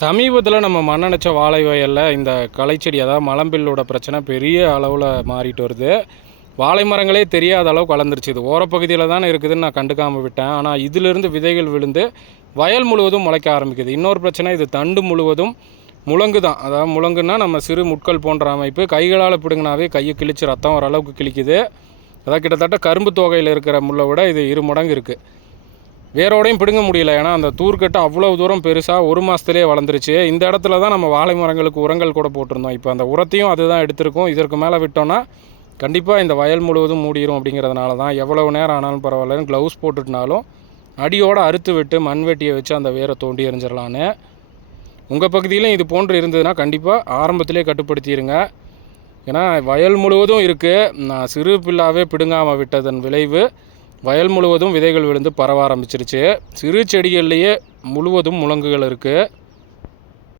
சமீபத்தில் நம்ம மண்ணணைச்ச வாழை வயலில் இந்த களைச்செடி அதாவது மலம்பில்லோட பிரச்சனை பெரிய அளவில் மாறிட்டு வருது. வாழை மரங்களே தெரியாத அளவுக்கு வளர்ந்துருச்சு. இது ஓரப்பகுதியில் தானே இருக்குதுன்னு நான் கண்டுக்காமல் விட்டேன். ஆனால் இதிலிருந்து விதைகள் விழுந்து வயல் முழுவதும் முளைக்க ஆரம்பிக்குது. இன்னொரு பிரச்சனை, இது தண்டு முழுவதும் முழங்கு தான். அதாவது முழங்குன்னா நம்ம சிறு முட்கள் போன்ற அமைப்பு. கைகளால் பிடுங்கினாவே கையை கிழிச்சு ரத்தம் வர அளவுக்கு கிழிக்குது. அதாவது கிட்டத்தட்ட கரும்பு தொகையில் இருக்கிற முள்ளை விட இது 2 மடங்கு இருக்குது. வேரோடையும் பிடுங்க முடியல. ஏன்னா அந்த தூர்க்கட்டு அவ்வளோ தூரம் பெருசாக 1 மாதத்துலேயே வளர்ந்துருச்சு. இந்த இடத்துல தான் நம்ம வாழை மரங்களுக்கு உரங்கள் கூட போட்டிருந்தோம். இப்போ அந்த உரத்தையும் அதுதான் எடுத்திருக்கோம். இதற்கு மேலே விட்டோன்னா கண்டிப்பாக இந்த வயல் முழுவதும் மூடிடும். அப்படிங்கிறதுனால தான் எவ்வளவு நேரம் ஆனாலும் பரவாயில்லன்னு க்ளவுஸ் போட்டுட்டுனாலும் அடியோடு அறுத்து விட்டு மண்வெட்டியை வச்சு அந்த வேரை தோண்டி எறிஞ்சிடலான்னு. உங்கள் பகுதியிலும் இது போன்று இருந்ததுன்னா கண்டிப்பாக ஆரம்பத்திலே கட்டுப்படுத்திடுங்க. ஏன்னா வயல் முழுவதும் இருக்குது. நான் சிறு பில்லாவே பிடுங்காமல் விட்டதன் விளைவு வயல் முழுவதும் விதைகள் விழுந்து பரவ ஆரம்பிச்சிருச்சு. சிறு செடிகள்லேயே முழுவதும் முழங்குகள் இருக்குது.